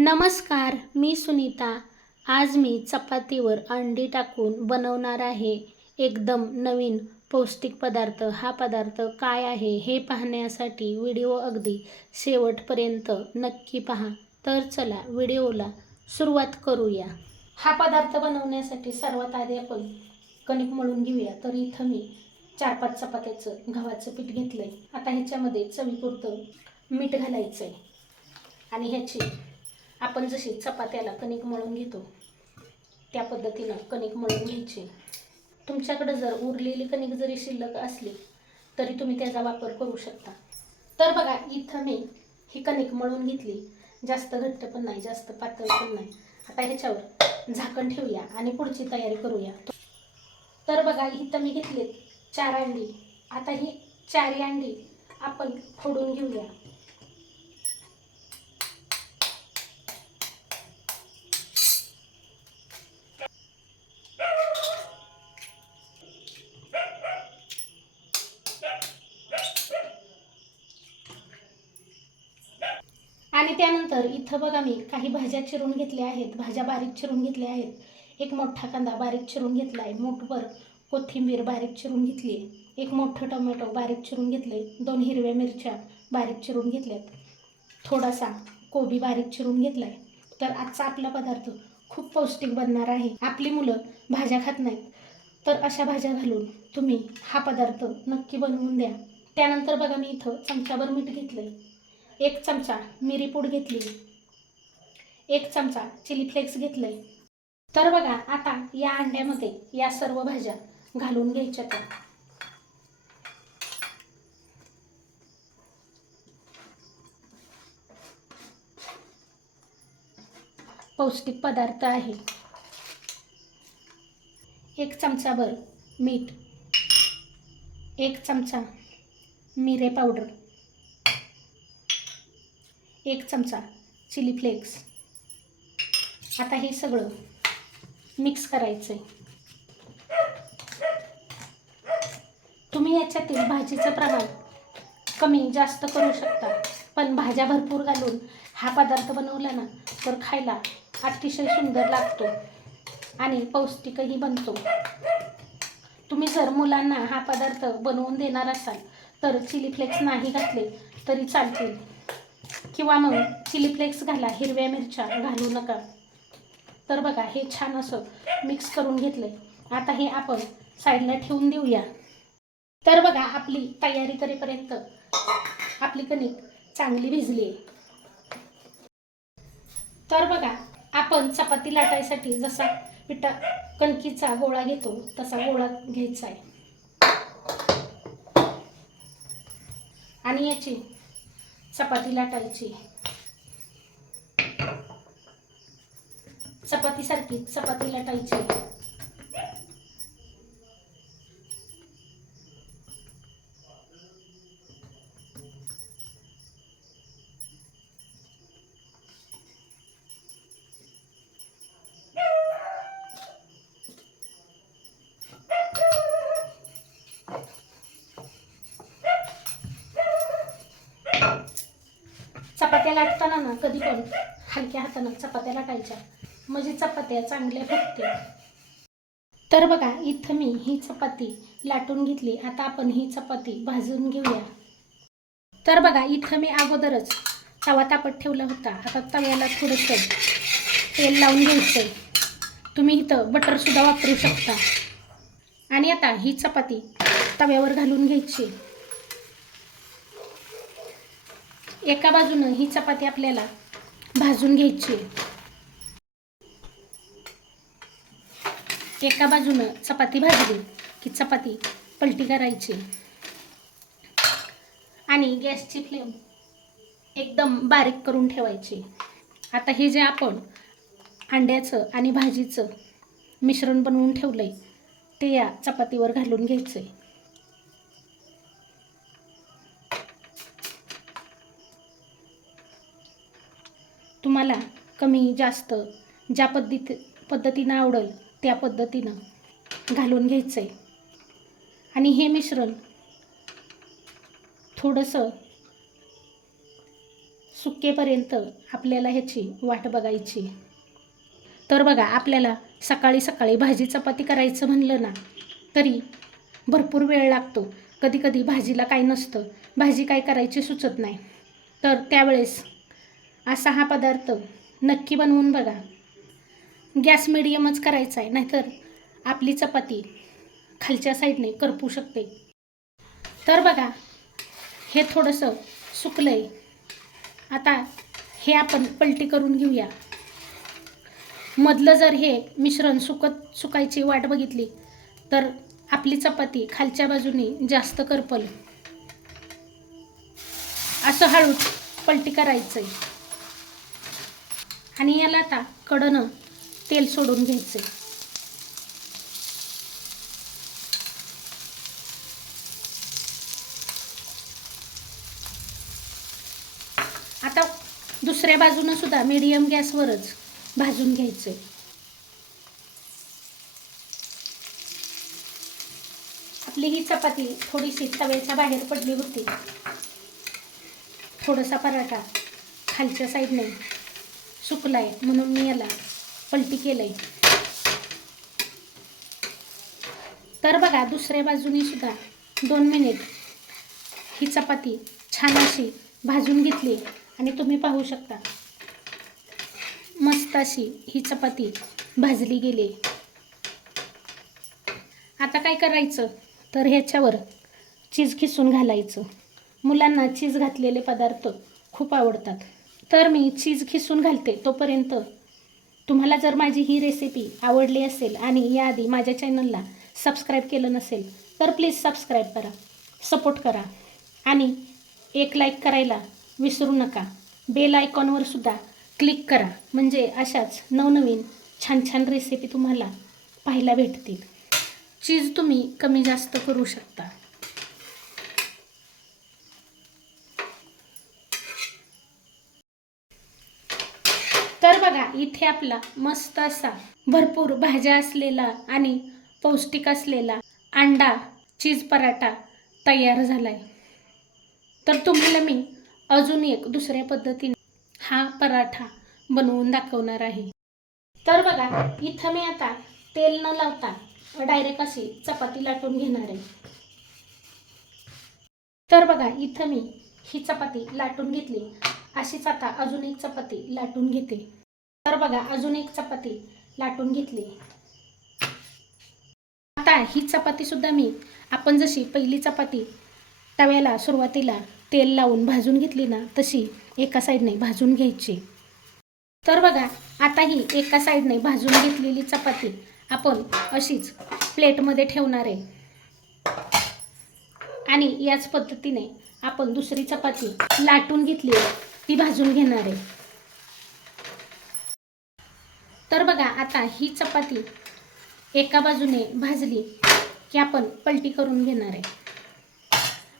नमस्कार मी सुनीता. आज मी चपातीवर अंडी टाकून बनवणार आहे. एकदम नवीन पौष्टिक पदार्थ. हा पदार्थ काय आहे हे पाहण्यासाठी व्हिडिओ अगदी शेवटपर्यंत नक्की पहा. तर चला व्हिडिओला सुरुवात करूया. हा पदार्थ बनवण्यासाठी सर्वात आधी आपण कणिक मळून घेऊया. तर इथं मी चार पाच चपात्याचं गव्हाचं पीठ घेतलं आहे आता ह्याच्यामध्ये चवीपुरतं मीठ घालायचं आहे आणि ह्याची आपण जशी चपात्याला कणिक मळून घेतो त्या पद्धतीनं कणिक मळून घ्यायची. तुमच्याकडं जर उरलेली कणिक जरी शिल्लक असली तरी तुम्ही त्याचा वापर करू शकता. तर बघा इथं मी ही कणिक मळून घेतली. जास्त घट्ट पण नाही जास्त पातळ पण नाही. आता ह्याच्यावर झाकण ठेवूया आणि पुढची तयारी करूया. तर बघा इथं मी घेतले चार अंडी. आता ही चारी अंडी आपण फोडून घेऊया. त्यानंतर इथं बघा मी काही भाज्या चिरून घेतल्या आहेत भाज्या बारीक चिरून घेतल्या आहेत. एक मोठा कांदा बारीक चिरून घेतला आहे मोठभर कोथिंबीर बारीक चिरून घेतली. आहे एक मोठं टोमॅटो बारीक चिरून घेतले दोन हिरव्या मिरच्या बारीक चिरून घेतल्यात. थोडासा कोबी बारीक चिरून घेतला आहे तर आजचा आपला पदार्थ खूप पौष्टिक बनणार आहे. आपली मुलं भाज्या खात नाहीत. तर अशा भाज्या घालून तुम्ही हा पदार्थ नक्की बनवून द्या. त्यानंतर बघा मी इथं चमच्याभर मीठ घेतलं आहे एक चमचा मिरीपूड घेतली. एक चमचा चिली फ्लेक्स घेतलंय. तर बघा आता या अंड्यामध्ये या सर्व भाज्या घालून घ्यायच्या त्या. पौष्टिक पदार्थ आहे. एक चमचाभर मीठ. एक चमचा मिरे पावडर. एक चमचा चिली फ्लेक्स. आता हे सगळं मिक्स करायचं आहे तुम्ही याच्यातील भाजीचं प्रमाण कमी जास्त करू शकता पण भाज्या भरपूर घालून हा पदार्थ बनवला ना तर खायला अतिशय सुंदर लागतो आणि पौष्टिकही बनतो. तुम्ही जर मुलांना हा पदार्थ बनवून देणार असाल तर चिली फ्लेक्स नाही घातले तरी चालतील. किंवा मग चिली फ्लेक्स घाला हिरव्या मिरच्या घालू नका. तर बघा हे छान असं मिक्स करून घेतलंय. आता हे आपण साईडला ठेवून देऊया. तर बघा आपली तयारी करेपर्यंत आपली कणिक चांगली भिजली आहे. तर बघा आपण चपाती लाटायसाठी जसा पिठा कणकीचा गोळा घेतो तसा गोळा घ्यायचा आहे. आणि याची चपाती लाटायची. चपातीसारखी चपाती लाटायची. चपात्या लाटताना ना कधी पण हलक्या हातानं चपात्या लाटायच्या. म्हणजे चपात्या चांगल्या फुटते तर बघा इथं मी ही चपाती लाटून घेतली. आता आपण ही चपाती भाजून घेऊया. तर बघा इथं मी अगोदरच तवा तापत ठेवला होता. आता तव्याला थोडंसं तेल लावून घ्यायचं तुम्ही इथं बटरसुद्धा वापरू शकता. आणि आता ही चपाती तव्यावर घालून घ्यायची. एका बाजूनं ही चपाती आपल्याला भाजून घ्यायची एका बाजूनं चपाती भाजली की चपाती पलटी करायची. आणि गॅसची फ्लेम एकदम बारीक करून ठेवायची. आता हे जे आपण अंड्याचं आणि भाजीचं मिश्रण बनवून ठेवलं आहे ते या चपातीवर घालून घ्यायचं आहे कमी जास्त ज्या पद्धती पद्धतीनं आवडेल त्या पद्धतीनं घालून घ्यायचं आहे आणि हे मिश्रण थोडंसं सुकेपर्यंत आपल्याला ह्याची वाट बघायची. तर बघा आपल्याला सकाळी सकाळी भाजी चपाती करायचं म्हणलं ना तरी भरपूर वेळ लागतो. कधी कधी भाजीला काय नसतं भाजी काय करायची सुचत नाही. तर त्यावेळेस असा हा पदार्थ नक्की बनवून बघा. गॅस मिडियमच करायचा आहे नाहीतर आपली चपाती खालच्या साईडने करपू शकते. तर बघा हे थोडंसं सुकलं आहे आता हे आपण पलटी करून घेऊया. मधलं जर हे मिश्रण सुकत सुकायची वाट बघितली तर आपली चपाती खालच्या बाजूने जास्त करपल. असं हळूच पलटी करायचं आहे आणि याला आता कडनं तेल सोडून घ्यायचं आता दुसऱ्या बाजूनं सुद्धा मीडियम गॅसवरच भाजून घ्यायचंय. आपली ही चपाती थोडीशी तव्याच्या बाहेर पडली होती. थोडासा पराठा खालच्या साईडने सुकलाय म्हणून मी याला पलटी केलं आहे तर बघा दुसऱ्या बाजूनी सुद्धा दोन मिनिट ही चपाती छान अशी भाजून घेतली आणि तुम्ही पाहू शकता. मस्त अशी ही चपाती भाजली गेली. आता काय करायचं? तर ह्याच्यावर चीज खिसून घालायचं. मुलांना चीज घातलेले पदार्थ खूप आवडतात. तर मी चीज खिसून घालते तोपर्यंत. तुम्हाला जर माझी ही रेसिपी आवडली असेल आणि याआधी माझ्या चॅनलला सबस्क्राईब केलं नसेल तर प्लीज सबस्क्राईब करा सपोर्ट करा आणि एक लाईक करायला विसरू नका. बेल आयकॉनवर सुद्धा क्लिक करा. म्हणजे अशाच नवनवीन छान छान रेसिपी तुम्हाला पाहायला भेटतील. चीज तुम्ही कमी जास्त करू शकता तर बघा इथे आपला मस्त असा भरपूर भाज्या असलेला आणि पौष्टिक असलेला अंडा चीज पराठा तयार झालाय. तर तुम्हाला मी अजून एक दुसऱ्या पद्धतीने हा पराठा बनवून दाखवणार आहे. तर बघा इथं मी आता तेल न लावता डायरेक्ट अशी चपाती लाटून घेणार आहे. तर बघा इथं मी ही चपाती लाटून घेतली. अशीच आता अजून एक चपाती लाटून घेते. तर बघा अजून एक चपाती लाटून घेतली. आता ही चपाती सुद्धा मी आपण जशी पहिली चपाती तव्याला सुरुवातीला तेल लावून भाजून घेतली ना तशी एका साईडने भाजून घ्यायची. तर बघा आता ही एका साईडने भाजून घेतलेली चपाती आपण अशीच प्लेटमध्ये ठेवणार आहे. आणि याच पद्धतीने आपण दुसरी चपाती लाटून घेतली ती भाजून घेणार आहे. तर बघा आता ही चपाती एका बाजूने भाजली की आपण पलटी करून घेणार आहे.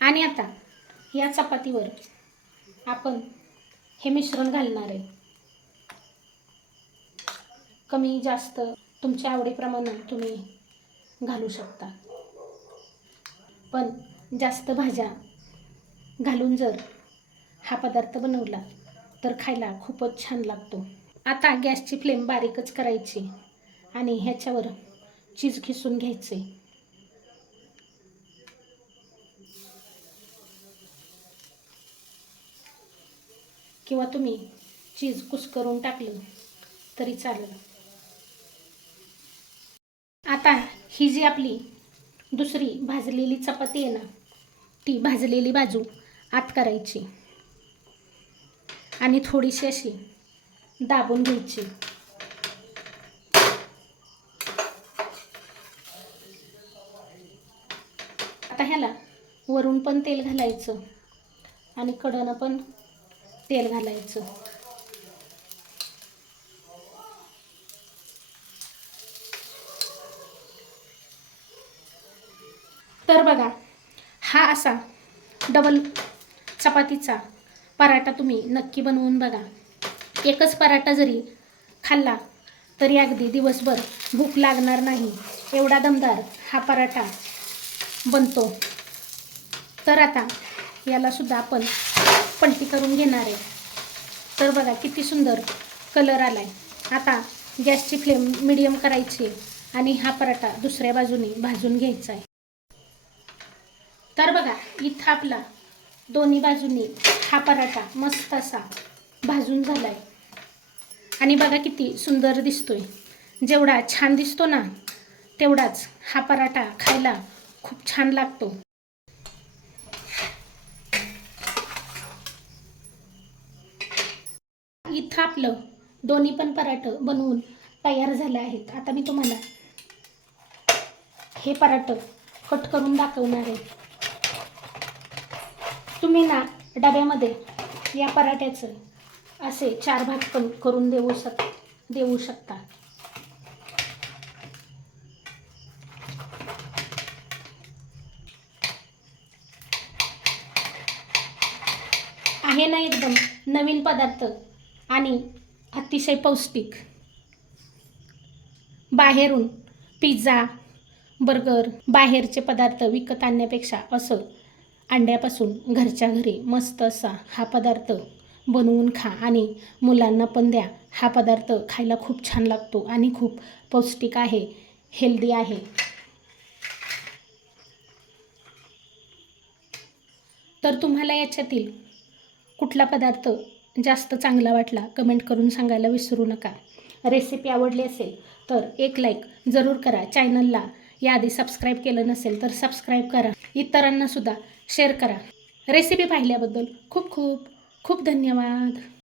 आणि आता या चपातीवर आपण हे मिश्रण घालणार आहे. कमी जास्त तुमच्या आवडीप्रमाणे तुम्ही घालू शकता. पण जास्त भाज्या घालून जर हा पदार्थ बनवला तर खायला खूपच छान लागतो. आता गॅसची फ्लेम बारीकच करायची आणि ह्याच्यावर चीज खिसून घ्यायचे. किंवा तुम्ही चीज कुस्करून टाकलं तरी चालेल. आता ही जी आपली दुसरी भाजलेली चपाती आहे ना ती भाजलेली बाजू आत करायची. आणि थोडीशी अशी दाबून घ्यायची. आता ह्याला वरून पण तेल घालायचं आणि कडनं पण तेल घालायचं. तर बघा हा असा डबल चपातीचा पराठा तुम्ही नक्की बनवून बघा. एकच पराठा जरी खाल्ला तरी अगदी दिवसभर भूक लागणार नाही. एवढा दमदार हा पराठा बनतो. तर आता यालासुद्धा आपण पलटी करून घेणार आहे. तर बघा किती सुंदर कलर आला आहे आता गॅसची फ्लेम मिडियम करायची आणि हा पराठा दुसऱ्या बाजूने भाजून घ्यायचा आहे. तर बघा इथं आपला दोन्ही बाजूनी हा पराठा मस्त असा भाजून झाला आहे आणि बघा किती सुंदर दिसतोय. जेवढा छान दिसतो ना तेवढाच हा पराठा खायला खूप छान लागतो. इथं आपलं दोन्ही पण पराठ बनवून तयार झाले आहेत. आता मी तुम्हाला हे पराठ कट करून दाखवणार आहे. तुम्ही ना डब्यामध्ये या पराठ्याचं असे चार भाग पण करून देऊ शक देऊ शकता. आहे ना एकदम नवीन पदार्थ आणि अतिशय पौष्टिक. बाहेरून पिझ्झा बर्गर बाहेरचे पदार्थ विकत आणण्यापेक्षा असं अंड्यापासून घरच्या घरी मस्त असा हा पदार्थ बनवून खा आणि मुलांना पण द्या. हा पदार्थ खायला खूप छान लागतो आणि खूप पौष्टिक आहे हेल्दी आहे. तर तुम्हाला याच्यातील कुठला पदार्थ जास्त चांगला वाटला कमेंट करून सांगायला विसरू नका. रेसिपी आवडली असेल तर एक लाईक जरूर करा. चॅनलला याआधी सबस्क्राईब केलं नसेल तर सबस्क्राईब करा. इतरांनासुद्धा शेअर करा. रेसिपी पाहिल्याबद्दल खूप खूप खूप धन्यवाद.